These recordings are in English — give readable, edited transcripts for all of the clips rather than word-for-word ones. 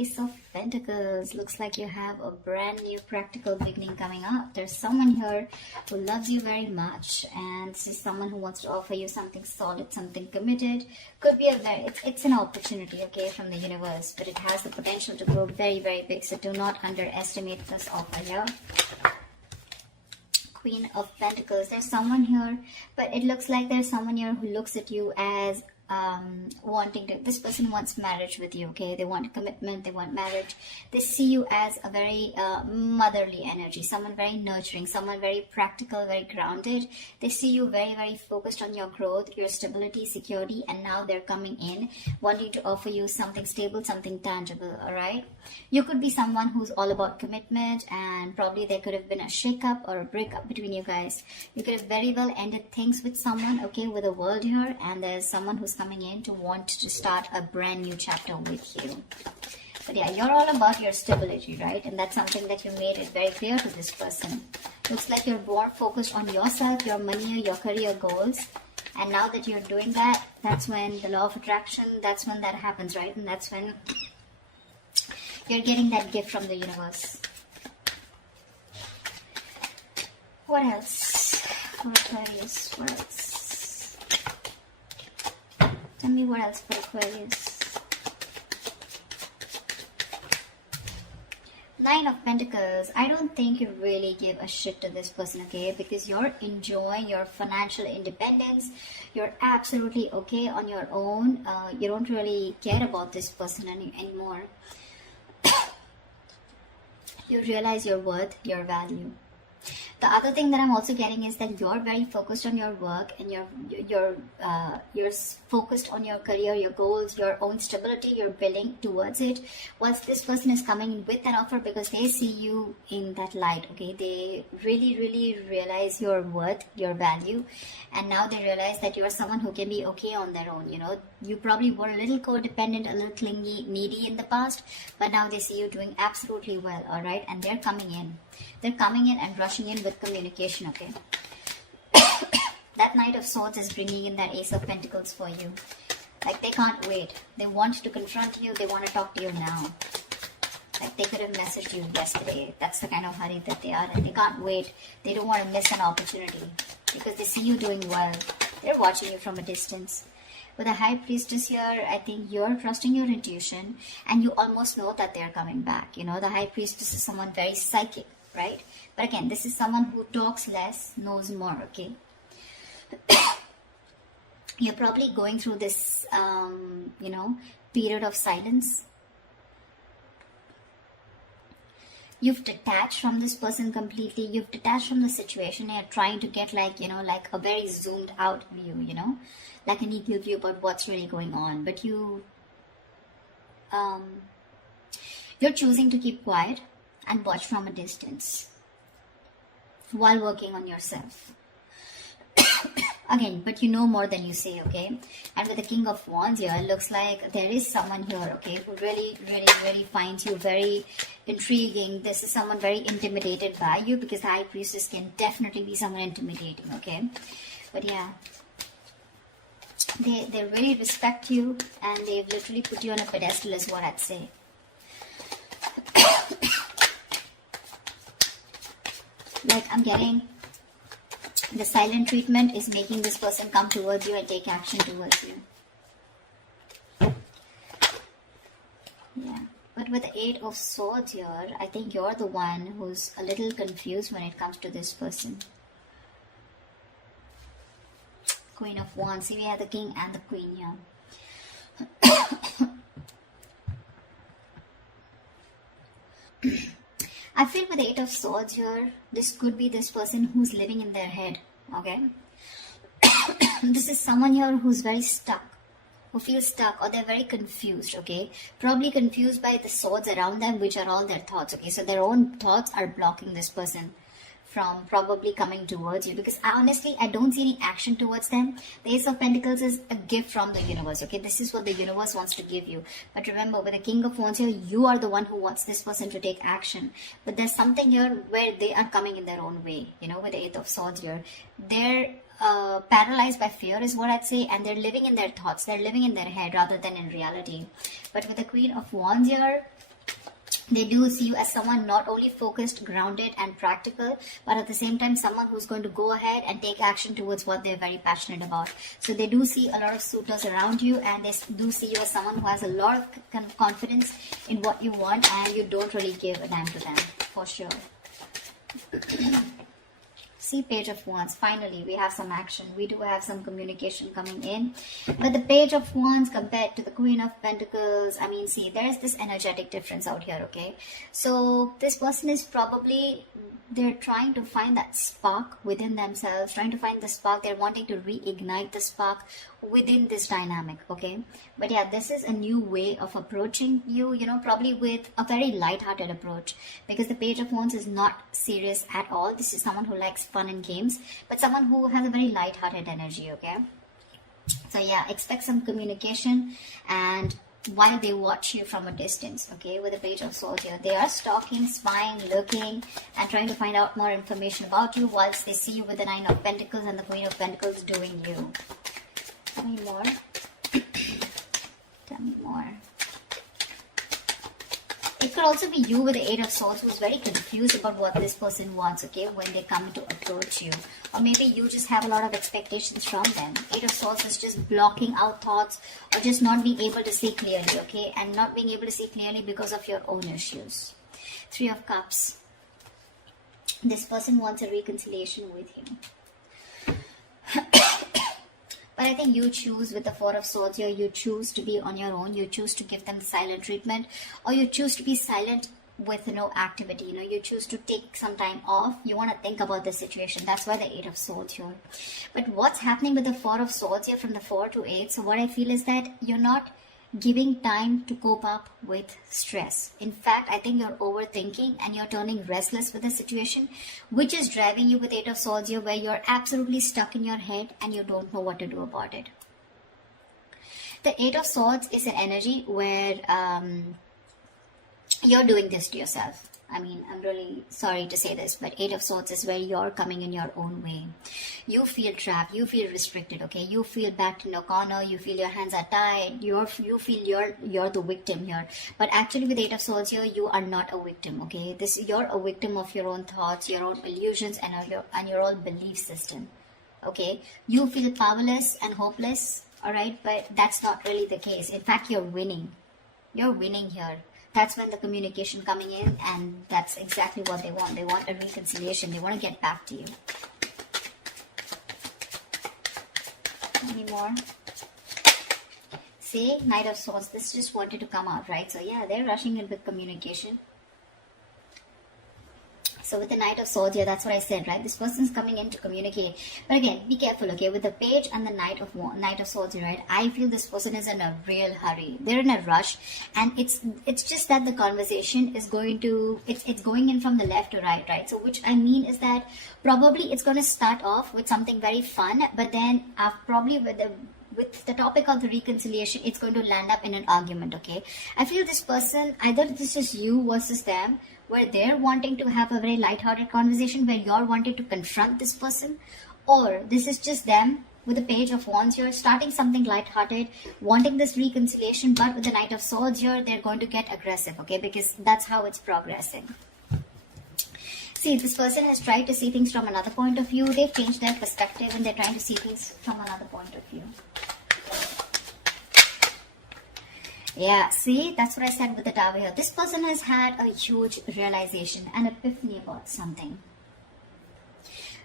Ace of Pentacles. Looks like you have a brand new practical beginning coming up. There's someone here who loves you very much, and this is someone who wants to offer you something solid, something committed. Could be it's an opportunity, okay, from the universe, but it has the potential to grow very, very big. So do not underestimate this offer here. Queen of Pentacles. There's someone here, but it looks like there's someone here who looks at you as wanting to, this person wants marriage with you, okay? They want commitment, they want marriage. They see you as a very motherly energy, someone very nurturing, someone very practical, very grounded. They see you very, very focused on your growth, your stability, security, and now they're coming in wanting to offer you something stable, something tangible, all right? You could be someone who's all about commitment, and probably there could have been a shake-up or a breakup between you guys. You could have very well ended things with someone, okay, with a world here, and there's someone who's coming in to want to start a brand new chapter with you. But yeah, you're all about your stability, right? And that's something that you made it very clear to this person. Looks like you're more focused on yourself, your money, your career goals. And now that you're doing that, that's when the law of attraction, that's when that happens, right? And that's when you're getting that gift from the universe. What else? For Aquarius, what else? Tell me what else for Aquarius. Nine of Pentacles. I don't think you really give a shit to this person, okay? Because you're enjoying your financial independence. You're absolutely okay on your own. You don't really care about this person anymore. You realize your worth, your value. The other thing that I'm also getting is that you're very focused on your work, and you're focused on your career, your goals, your own stability. You're building towards it. Once this person is coming with an offer, because they see you in that light, okay? They really, really realize your worth, your value, and now they realize that you're someone who can be okay on their own. You know, you probably were a little codependent, a little clingy, needy in the past, but now they see you doing absolutely well, all right? And they're coming in. They're coming in and rushing in with communication, okay? That Knight of Swords is bringing in that Ace of Pentacles for you. Like, they can't wait. They want to confront you. They want to talk to you now. Like, they could have messaged you yesterday. That's the kind of hurry that they are in. They can't wait. They don't want to miss an opportunity because they see you doing well. They're watching you from a distance. With the High Priestess here, I think you're trusting your intuition, and you almost know that they're coming back. You know, the High Priestess is someone very psychic, right? But again, this is someone who talks less, knows more, okay? You're probably going through this, you know, period of silence. You've detached from this person completely. You've detached from the situation. You're trying to get, like, you know, like a very zoomed out view, you know, like an eagle view about what's really going on. But you're choosing to keep quiet and watch from a distance while working on yourself. Again, but you know more than you say, okay? And with the King of Wands here, it looks like there is someone here, okay, who really, really, really finds you very intriguing. This is someone very intimidated by you, because the High Priestess can definitely be someone intimidating, okay? But yeah, they really respect you, and they've literally put you on a pedestal is what I'd say. Like, I'm getting the silent treatment is making this person come towards you and take action towards you. Yeah. But with the Eight of Swords here, I think you're the one who's a little confused when it comes to this person. Queen of Wands. See, we have the King and the Queen here. I feel with the Eight of Swords here, this could be this person who's living in their head, okay? This is someone here who's very stuck, who feels stuck, or they're very confused, okay? Probably confused by the swords around them, which are all their thoughts, okay? So their own thoughts are blocking this person from probably coming towards you, because honestly, I don't see any action towards them. The Ace of Pentacles is a gift from the universe, okay? This is what the universe wants to give you. But remember, with the King of Wands here, you are the one who wants this person to take action. But there's something here where they are coming in their own way, you know, with the Eight of Swords here. They're paralyzed by fear is what I'd say, and they're living in their thoughts. They're living in their head rather than in reality. But with the Queen of Wands here, They do see you as someone not only focused, grounded, and practical, but at the same time, someone who's going to go ahead and take action towards what they're very passionate about. So they do see a lot of suitors around you, and they do see you as someone who has a lot of kind of confidence in what you want, and you don't really give a damn to them, for sure. See, Page of Wands. Finally, we have some action. We do have some communication coming in. But the Page of Wands compared to the Queen of Pentacles, I mean, see, there is this energetic difference out here, okay? So this person is probably, they're trying to find that spark within themselves, trying to find the spark. They're wanting to reignite the spark within this dynamic, okay? But yeah, this is a new way of approaching you, you know, probably with a very light-hearted approach, because the Page of Wands is not serious at all. This is someone who likes fun and games, but someone who has a very light-hearted energy, okay? So yeah, expect some communication, and while they watch you from a distance, okay, with the Page of Swords here, they are stalking, spying, looking, and trying to find out more information about you, whilst they see you with the Nine of Pentacles and the Queen of Pentacles doing you. Tell me more. Tell me more. It could also be you with the Eight of Swords who's very confused about what this person wants, okay, when they come to approach you. Or maybe you just have a lot of expectations from them. Eight of Swords is just blocking out thoughts, or just not being able to see clearly, okay, and not being able to see clearly because of your own issues. Three of Cups. This person wants a reconciliation with you. But I think you choose with the Four of Swords here, you choose to be on your own, you choose to give them the silent treatment, or you choose to be silent with no activity, you know, you choose to take some time off, you want to think about the situation. That's why the Eight of Swords here. But what's happening with the Four of Swords here from the 4 to 8, so what I feel is that you're not giving time to cope up with stress. In fact, I think you're overthinking and you're turning restless with the situation, which is driving you with Eight of Swords here, where you're absolutely stuck in your head and you don't know what to do about it. The Eight of Swords is an energy where you're doing this to yourself. I mean, I'm really sorry to say this, but Eight of Swords is where you're coming in your own way. You feel trapped, you feel restricted, okay? You feel backed in a corner, you feel your hands are tied, you feel you're the victim here. But actually with Eight of Swords here, you are not a victim, okay? You're a victim of your own thoughts, your own illusions, and your own belief system, okay? You feel powerless and hopeless, alright? But that's not really the case. In fact, you're winning. You're winning here. That's when the communication coming in, and that's exactly what they want. They want a reconciliation. They want to get back to you. Any more? See, Knight of Swords. This just wanted to come out, right? So yeah, they're rushing in with communication. So with the Knight of Swords here, that's what I said, right? This person's coming in to communicate. But again, be careful, okay? With the Page and the Knight of Swords here, right? I feel this person is in a real hurry. They're in a rush. And it's just that the conversation is going to, it's going in from the left to right, right? So which I mean is that probably it's going to start off with something very fun, but then probably with the topic of the reconciliation, it's going to land up in an argument, okay? I feel this person, either this is you versus them, where they're wanting to have a very light-hearted conversation, where you're wanting to confront this person, or this is just them with the Page of Wands here, starting something light-hearted, wanting this reconciliation, but with the Knight of Swords here, they're going to get aggressive, okay? Because that's how it's progressing. See, this person has tried to see things from another point of view. They've changed their perspective and they're trying to see things from another point of view. Yeah, see, that's what I said with the Tower here. This person has had a huge realization, an epiphany about something.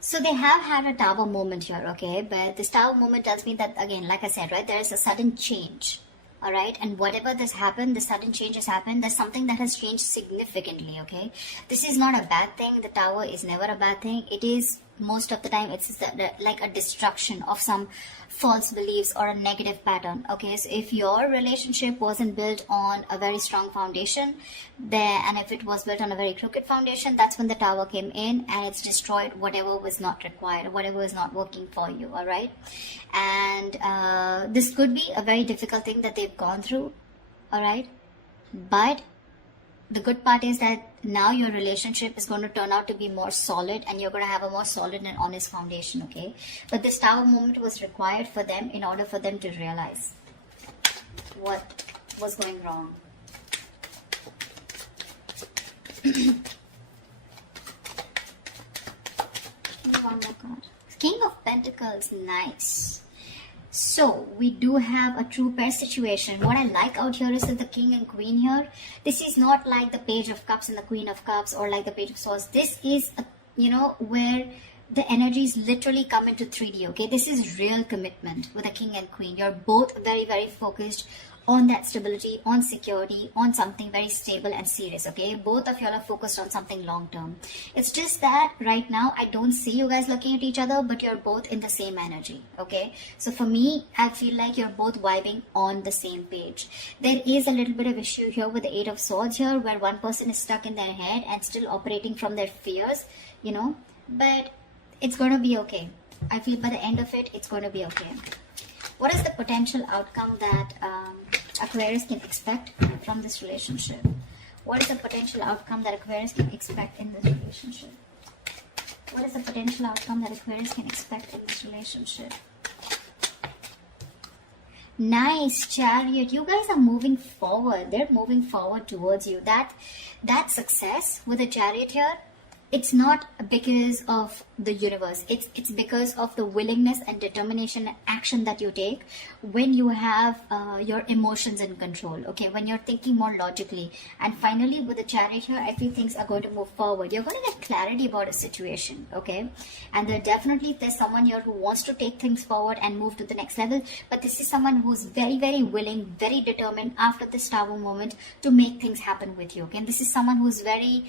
So they have had a Tower moment here, okay? But this Tower moment tells me that, again, like I said, right, there is a sudden change. Alright, and whatever this happened, the sudden change has happened, there's something that has changed significantly, okay? This is not a bad thing. The Tower is never a bad thing. It is, most of the time, it's like a destruction of some false beliefs or a negative pattern, okay? So if your relationship wasn't built on a very strong foundation, and if it was built on a very crooked foundation, that's when the Tower came in and it's destroyed whatever was not required, whatever was not working for you, alright? And this could be a very difficult thing that they've gone through, alright? But the good part is that now your relationship is going to turn out to be more solid, and you're going to have a more solid and honest foundation, okay? But this Tower moment was required for them in order for them to realize what was going wrong. One more card. King of Pentacles, nice. So we do have a true pair situation. What I like out here is that the King and Queen here, this is not like the Page of Cups and the Queen of Cups, or like the Page of Swords. This is a, where the energies literally come into 3D. Okay, this is real commitment with a King and Queen. You're both very, very focused on that stability, on security, on something very stable and serious. Okay, both of y'all are focused on something long term. It's just that right now I don't see you guys looking at each other, but you're both in the same energy. Okay, so for me, I feel like you're both vibing on the same page. There is a little bit of issue here with the Eight of Swords here, where one person is stuck in their head and still operating from their fears, but it's going to be okay. I feel by the end of it, it's going to be okay. What is the potential outcome that Aquarius can expect from this relationship? What is the potential outcome that Aquarius can expect in this relationship? What is the potential outcome that Aquarius can expect in this relationship? Nice, Chariot. You guys are moving forward. They're moving forward towards you. That success with the Chariot here, it's not because of the universe. It's because of the willingness and determination and action that you take when you have your emotions in control. Okay, when you're thinking more logically. And finally, with the Chariot here, I feel things are going to move forward. You're going to get clarity about a situation. Okay, and there's someone here who wants to take things forward and move to the next level. But this is someone who's very, very willing, very determined after this Tower moment to make things happen with you. Okay, and this is someone who's very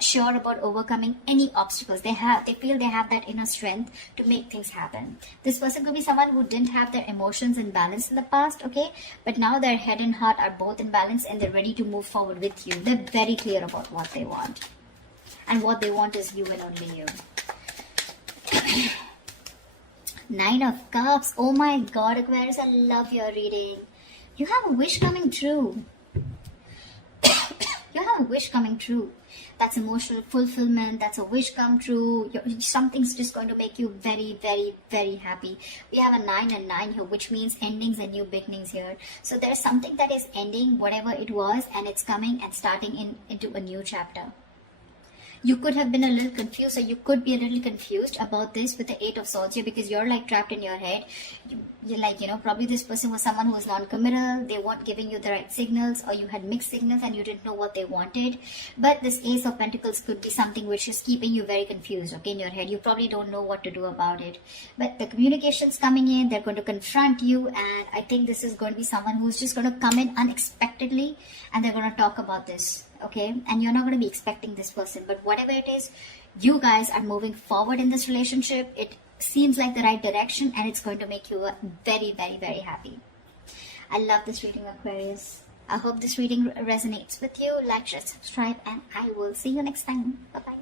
sure about overcoming any obstacles. They feel they have that inner strength to make things happen. This person could be someone who didn't have their emotions in balance in the past, okay, but now their head and heart are both in balance and they're ready to move forward with you. They're very clear about what they want, and what they want is you and only you. Nine of Cups. Oh my God, Aquarius, I love your reading. You have a wish coming true. You have a wish coming true. That's emotional fulfillment. That's a wish come true. Something's just going to make you very, very, very happy. We have a 9 and 9 here, which means endings and new beginnings here. So there's something that is ending, whatever it was, and it's coming and starting into a new chapter. You could have been a little confused, or you could be a little confused about this with the Eight of Swords here, because you're like trapped in your head. You're like, probably this person was someone who was non-committal. They weren't giving you the right signals, or you had mixed signals and you didn't know what they wanted. But this Ace of Pentacles could be something which is keeping you very confused, okay, in your head. You probably don't know what to do about it. But the communication's coming in. They're going to confront you, and I think this is going to be someone who's just going to come in unexpectedly, and they're going to talk about this. Okay, and you're not going to be expecting this person, but whatever it is, you guys are moving forward in this relationship. It seems like the right direction, and it's going to make you very, very, very happy. I love this reading, Aquarius. I hope this reading resonates with you. Like, share, subscribe, and I will see you next time. Bye bye.